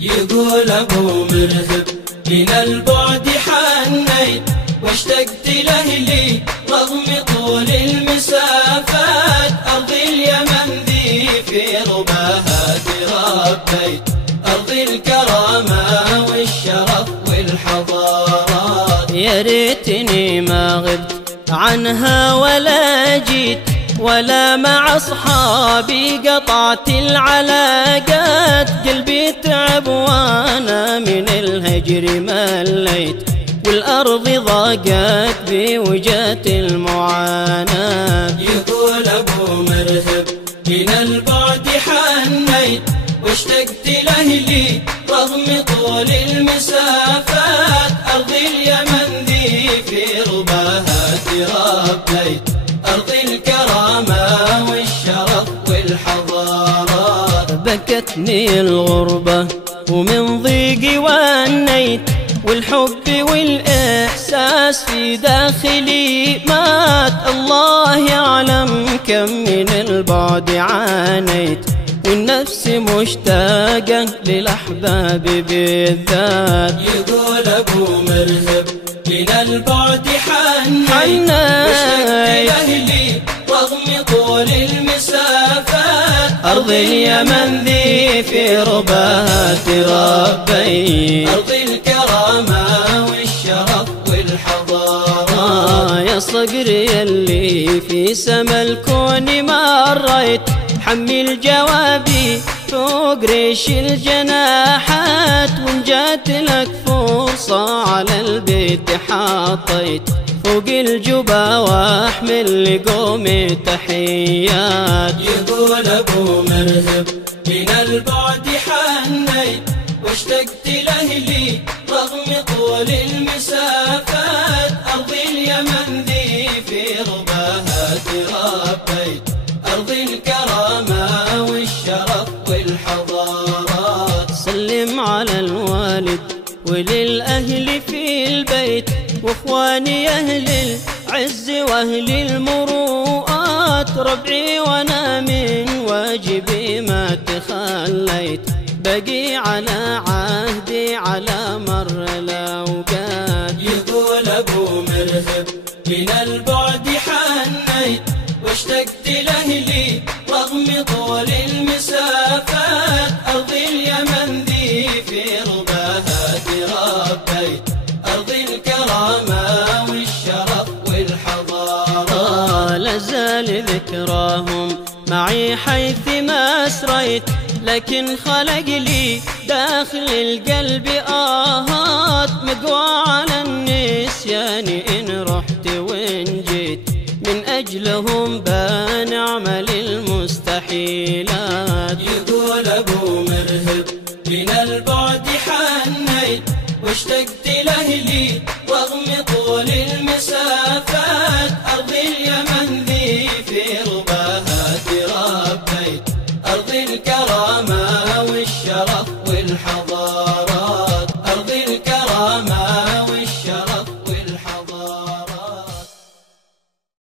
يقول أبو مرهب من البعد حنيت واشتقت لأهلي رغم طول المسافات. أرض اليمن ذي في رباها تربيت، أرض الكرامة والشرف والحضارات. يا ريتني ما غبت عنها ولا جيت، ولا مع أصحابي قطعت العلاقات. قلبي تعب وأنا من الهجر مليت، والأرض ضاقت بوجات المعاناة. يقول أبو مرهب من البعد حنيت واشتقت لأهلي رغم طول المسافات. أرض اليمن ذي في رباها تربيت، أرض الكرامة والشرف والحضارات. بكتني الغربة ومن ضيقي ونيت، والحب والإحساس في داخلي مات. الله يعلم كم من البعد عانيت، والنفس مشتاقة للأحباب بالذات. يقول أبو مرهب من البعد حنيت واشتقت لأهلي رغم طول المسافات. أرض اليمن ذي في رباها تربيت، أرض الكرامة والشرف والحضارات. يا صقري اللي في سما الكون مريت، حمل جوابي فوق ريش الجناحات. وإن جات لك فرصة على البيت حاطيت، فوق الجبا واحمل لقومي تحيات. يقول أبو مرهب من البعد حنيت واشتقت لأهلي رغم طول المسافات. أرض اليمن ذي في رباها تربيت، أرض الكرامة والشرف والحضارات. سلم على الوالد وللأهل في البيت، واخواني أهل العز وأهل المروءات. ربعي وأنا من واجبي ما تخليت، بقي على عهدي على مر الأوقات. يقول أبو مرهب من البعد حنيت واشتقت لأهلي رغم طول المسافات. أرض اليمن ذي في رباها تربيت، أرض الكرامة والشرف والحضارات. لازال ذكراهم معي حيث ما أسريت، لكن خلق لي داخل القلب آهات. مقوى على النسيان إن رحت وإن جيت، من أجلهم بنعمل المستحيلات. يقول أبو مرهب من البعد حنيت واشتقت لأهلي رغم طول المسافات. أرض اليمن ذي في رباها تربيت، أرض الكرامة والشرف والحضارات.